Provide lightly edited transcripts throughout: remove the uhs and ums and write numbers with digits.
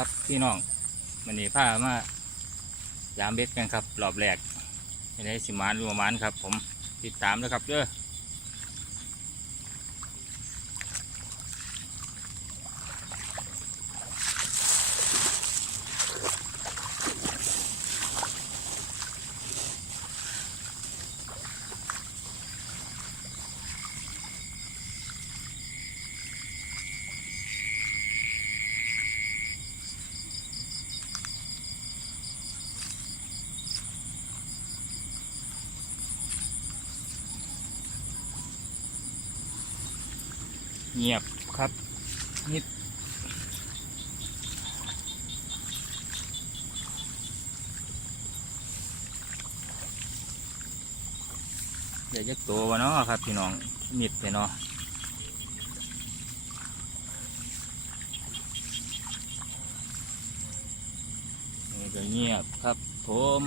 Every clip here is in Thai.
ครับพี่น้องมันนี่พามายามเบ็ดกันครับรอบแรกไม่ได้สิมานรัวมานครับผมติดตามนะครับเด้อเงียบครับนิดเดี๋ยวจะตัววะเนาะครับพี่น้องมิดไปเนาะนี่ก็เงียบครับผม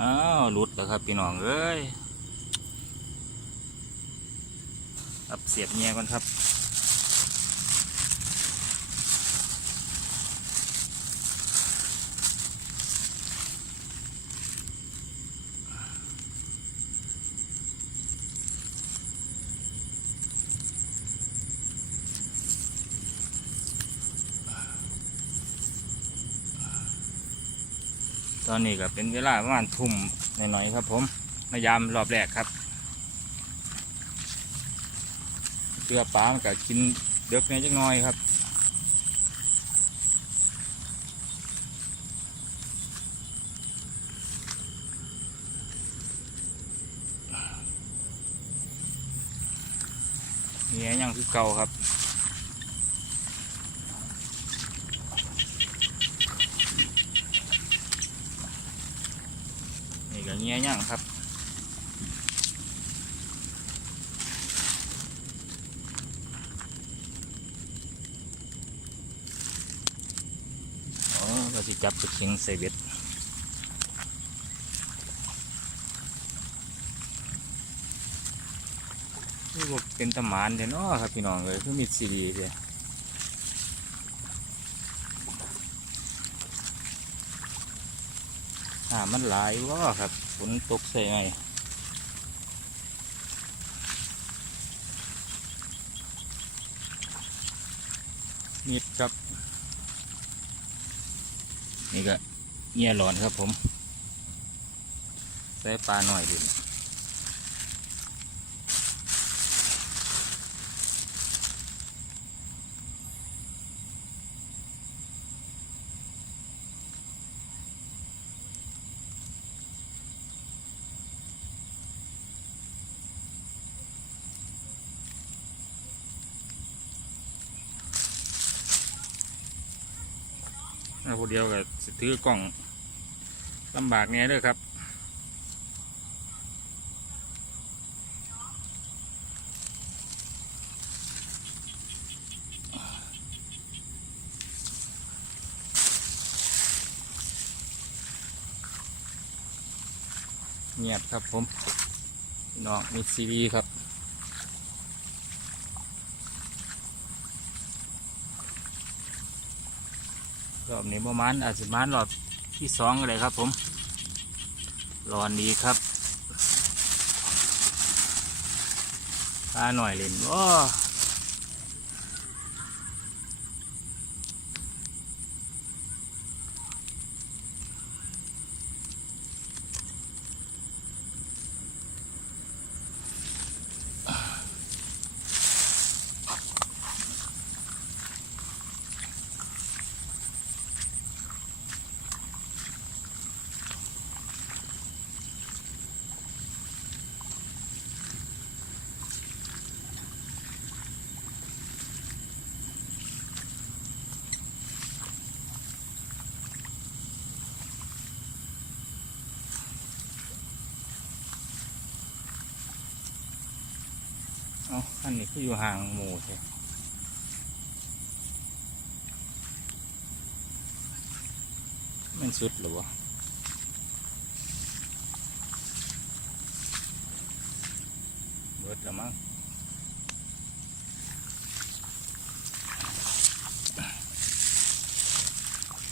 อ้าวหลุดแล้วครับพี่น้องเอ้ยอับเสียบเงียก่อนครับตอนนี้ก็เป็นเวลาประมาณทุ่มหน่อยๆครับผมมายามรอบแรกครับเกลือปลามันก็กินเด็กในจังน้อยครับนี่ยังคือเก่าครับนี่ก็เงี้ยยังครับอ๋อเราจะจับตัวชิงใส่เบ็ดนี่ก็เป็นตะหมานเด้เนาะครับพี่น้องเลยคือมีซีดีเด้มันหลายวะครับฝนตกใส่ไงนิดครับนี่ก็เงี้ยหลอนครับผมใส่ปลาหน่อยดิแล้วผู้เดียวก็ถือกล่องลำบากแน่เลยครับเงียบครับผมน้องมีซีดีครับรอบนี้ประมาณอาจจะมารอบที่สองเลยครับผมรอนดีครับปลาหน่อยเล่นว้า เอาอันนี้คืออยู่ห่างหมู่ใช่มันสุดหรือวะเบิดแล้วมั้ง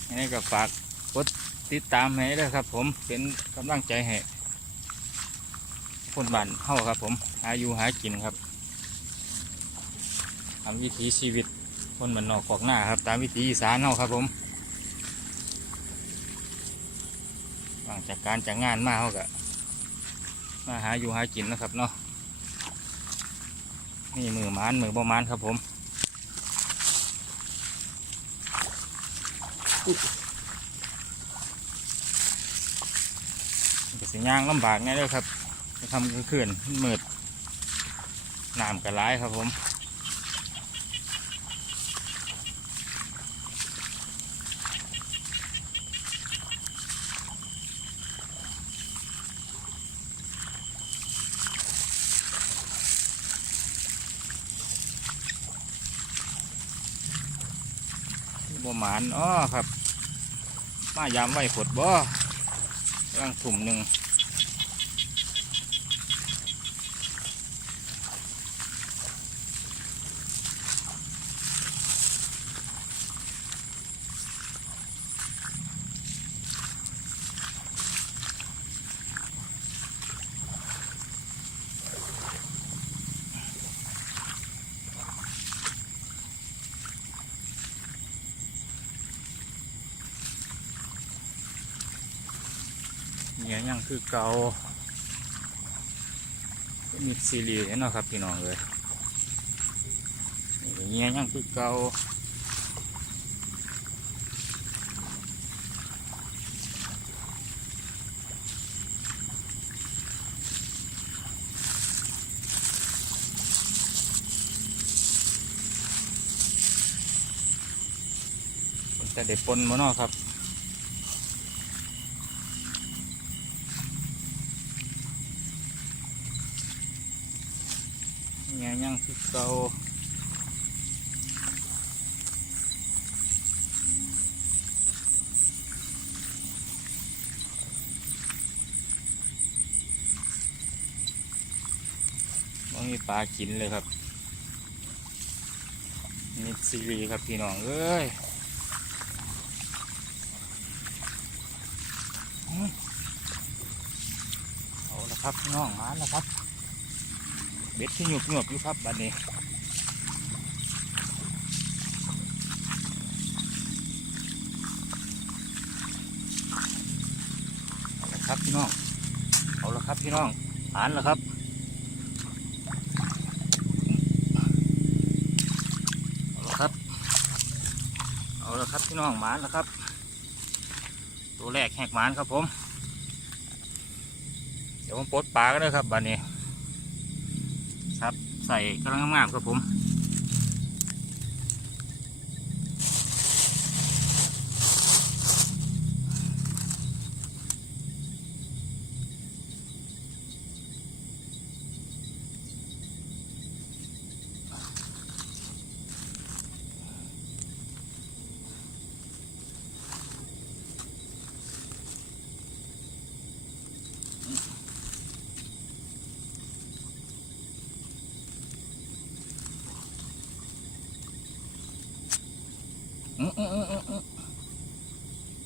อันนี้ก็ฝากกดติดตามให้ด้วยครับผมเป็นกำลังใจให้คนบ้านเฮาครับผมหาอยู่หากินครับตามวิถีชีวิตคนบ้านนอกขอกหน้าครับตามวิถีอีสานเฮาครับผมหลังจากการจากงานมาเฮาก็มาหาอยู่หากินนะครับเนาะนี่มือมานมือบ่มานครับผมก็สิย่างลำบากไงเลยครับจะทำคืนมืดน้ำกระไรครับผมบ่หมานอ๋อครับมายามไว้ฝดบ่ร่างถุ่มหนึ่งเนี่ยยังคือเก่ามีซีรีส์เนาะครับพี่น้องเลยเนี่ยยังคือเก่าแต่เด็ดปนมาเนาะครับเนี่ยยังคือเก่าไม่มีปลากินเลยครับนี่ซีรีส์ครับพี่น้องเอ้ยเอาละครับพี่น้องมาแล้วครับเบ็ดที่หยุบอยู่ครับบัดนี้เอาละครับพี่น้องเอาละครับพี่น้องอ่านแล้วครับเอาละครับเอาละครับพี่น้องหมานแล้วครับตัวแรกแหกหมานครับผมเดี๋ยวผมปลดปลาก็ได้ครับบัดนี้ครับใส่กำลังงามครับผม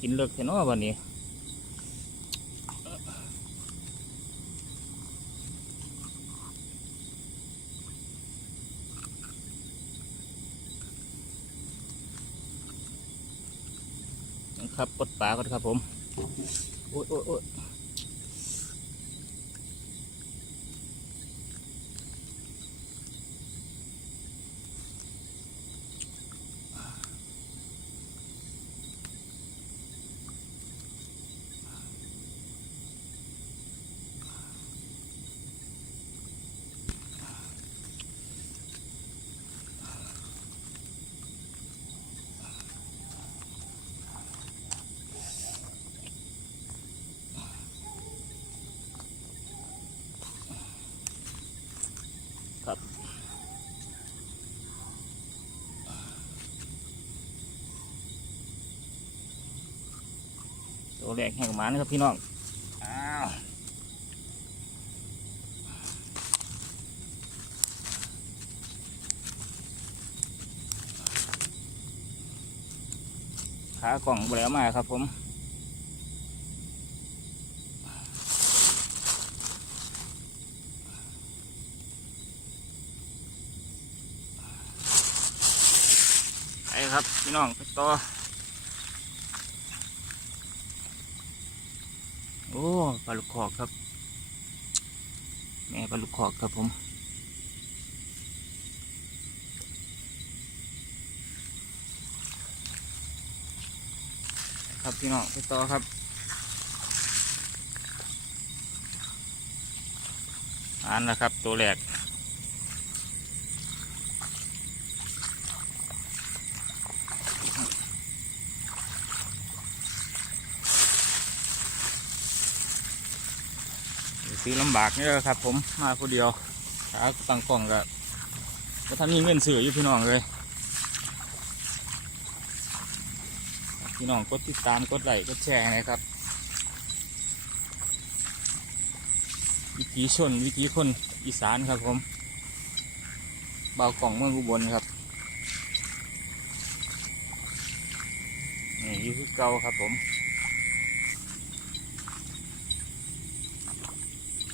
กินเลิกแค่นอวันนี้ครับปลดปลาก่อนครับผมโอ้ยโอ้ยโอ้ย แรกแห่งหมานะครับพี่น้องอ้าวขากล่องแล้วมาครับผมไปครับพี่น้องไปต่อโอ้ปลาลูกคอกครับแม่ปลาลูกคอกครับผมครับพี่น้องไปต่อครับอันนะครับตัวแรกซื้อลำบากนี่แหละครับผมมาคนเดียวขาตั้งกล่องก็ถ้ามีเงินซื้ออยู่พี่น้องเลยพี่น้องกดติดตามกดไลค์กดแชร์นะครับวิถีชนวิถีคนอีสานครับผมเบากล่องเมืองอุบลครับนี่อยู่คือเก่าครับผม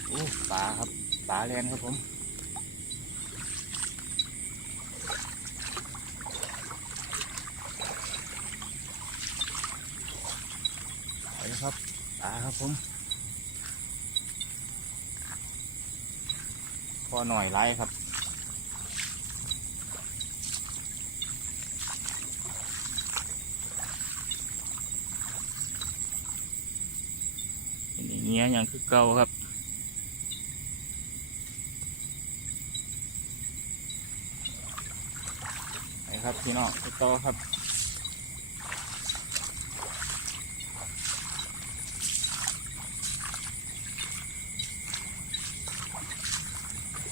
โอ้ปลาครับปลาแลนครับผมไปแล้วครับปลาครับผมพอหน่อยไล่ครับอย่างเงี้ยอย่างคือเก่าครับไปครับพี่น้องไปต่อครับ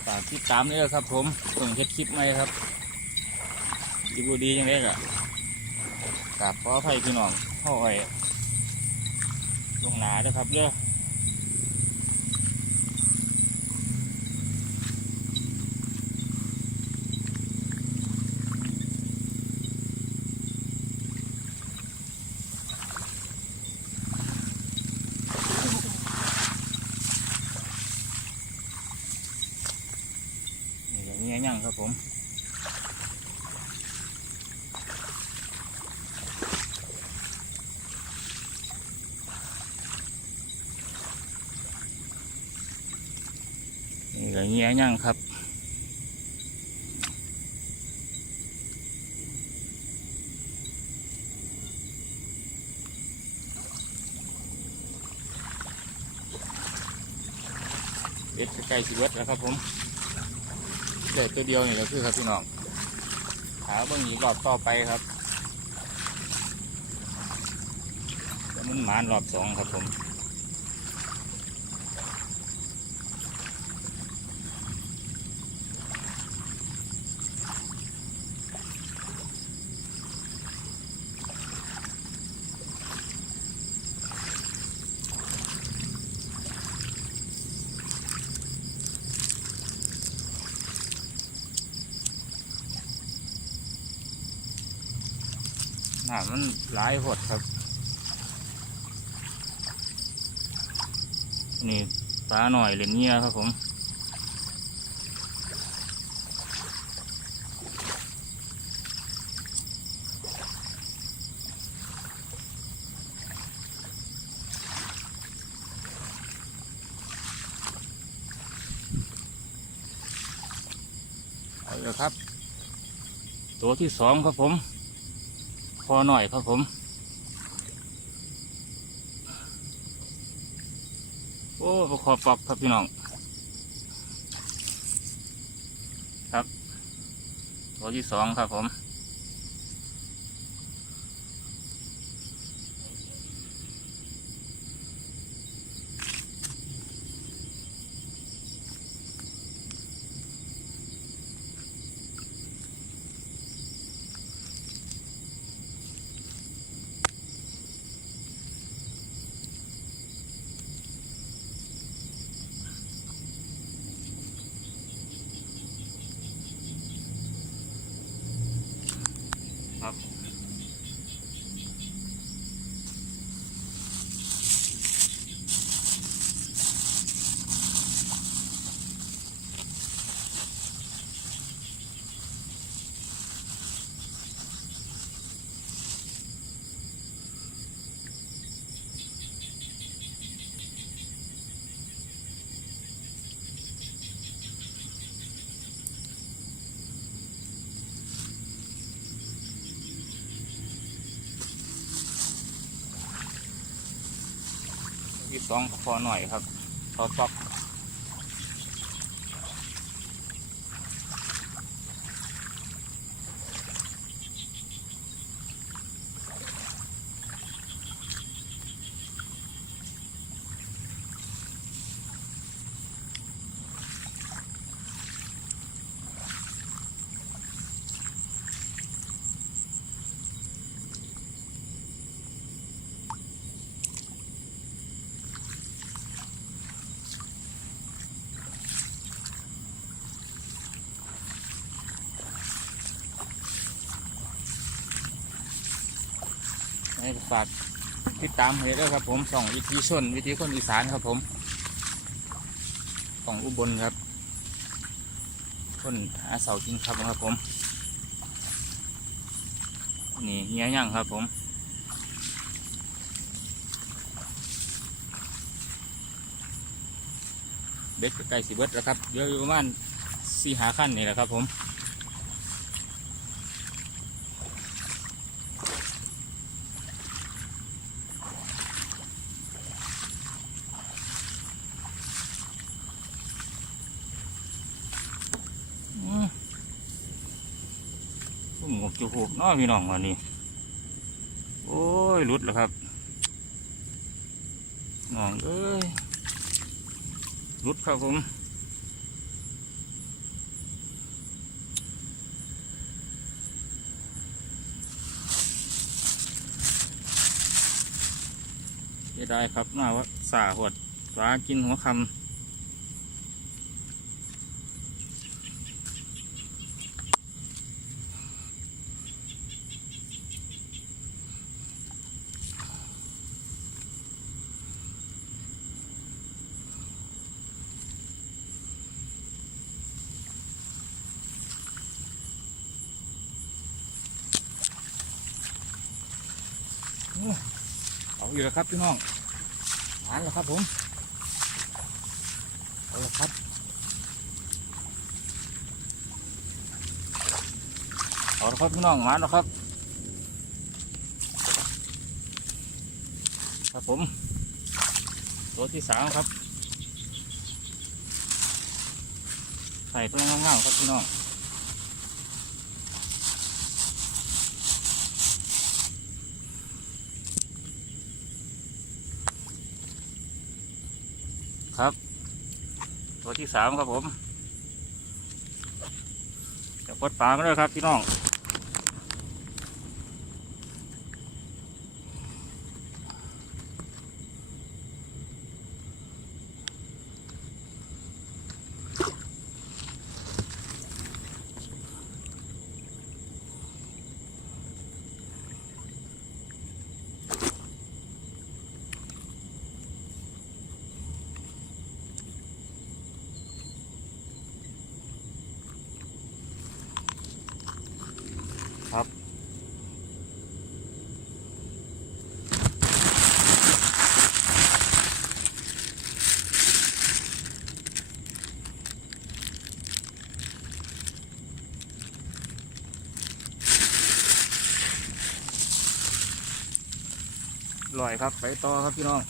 ฝากติดตามด้วยครับผมส่งเฮ็ดคลิปไหมครับดีบูดียังไงกะกราบขออภัยพี่น้องเข้าไอ้ลงหนาด้วยครับเด้อนี่อย่างเงี้ยยังครับผมนี่อย่างเงี้ยยังครับเด็ดใกล้สิเบิดแล้วครับผมเด็ดตัวเดียวนี่ก็คือครับพี่น้องหาเบื้องอีกรอบต่อไปครับจะมันหมานรอบสองครับผมน้ำมันหลายหดครับนี่ปลาหน่อยเหรียญเงี้ยครับผมเอาเลยครับตัวที่สองครับผมพอหน่อยครับผมโอ้ประคอปอกครับพี่น้องครับตัวที่สองครับผม 2พอหน่อยครับพอซอกให้ฝากติดตามให้ด้วยครับผมส่องวิธีชนวิธีคนอีสานครับผมของอุบลครับคนหาเสาจริงครับครับผมนี่เฮียย่างครับผมเบ็ดใกล้สิเบิดแล้วครับเยอะอยู่ประมาณ4-5ขั้นนี่แหละครับผมหมกจุกน้อพี่น้องวันนี้โอ้ยหลุดแล้วครับน้องเอ้ยหลุดครับผมจะได้ครับน่าว่าสาหดปลากินหัวคำเอาอยู่แล้วครับพี่น้องหานแล้วครับผมเอาละครับเอาละครับพี่น้องหานแล้วครับครับผมตัวที่3ครับใส่ตัวงามๆครับพี่น้องครับตัวที่3ครับผมจะปลดปลามาเลยครับพี่น้องครับลอยครับไปต่อครับพี่น้อง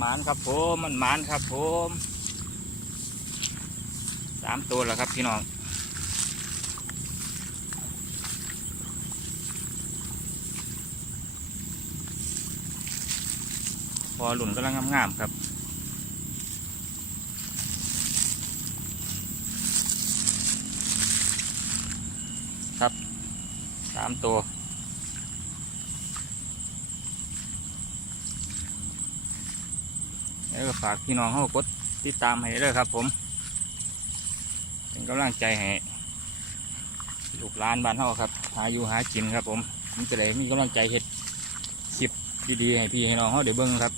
หมานครับผมมันหมานครับผม3ตัวแล้วครับพี่น้องพอหลุนกำลังงามๆครับครับ3ตัวแล้วก็ฝากพี่น้องเขากดติดตามให้ด้วยครับผมเป็นกำลังใจให้ลูกหลานบ้านเขาครับหาอยู่หากินครับผมจะได้มีกำลังใจเฮ็ดคลิปดีๆให้พี่ให้น้องเขาเดี๋ยวเบิ้งครับ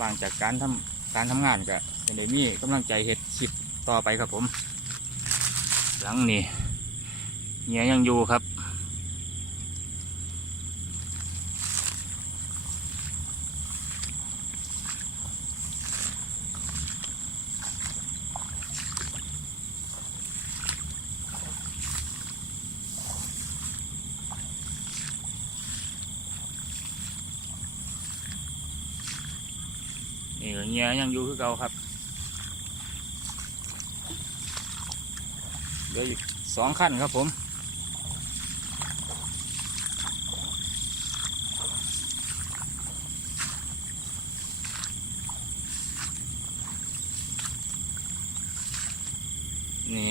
ว่างจากการทำงานก็ จะได้มีกำลังใจเฮ็ดคลิปต่อไปครับผมหลังนี้เงี้ยยังอยู่ครับนี่เงี้ยยังอยู่คือเก่าครับเหลืออยู่2ขั้นครับผมนี่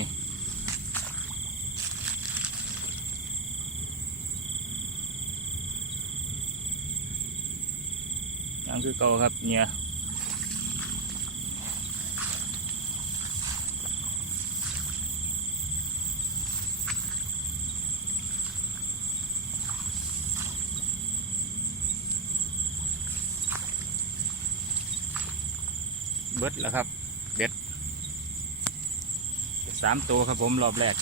ยังคือเก่าครับเนี่ยเบิดแล้วครับเบ็ด3 ตัวครับผมรอบแรก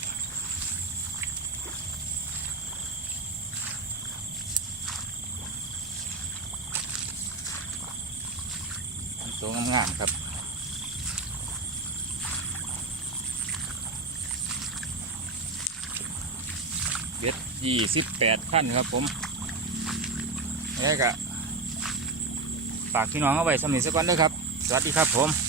ตัวงามๆครับเบ็ด28 ขั้นครับผมแล้วก็ฝากพี่น้องเอาไว้สำหรับสักวันด้วยครับสวัสดีครับผม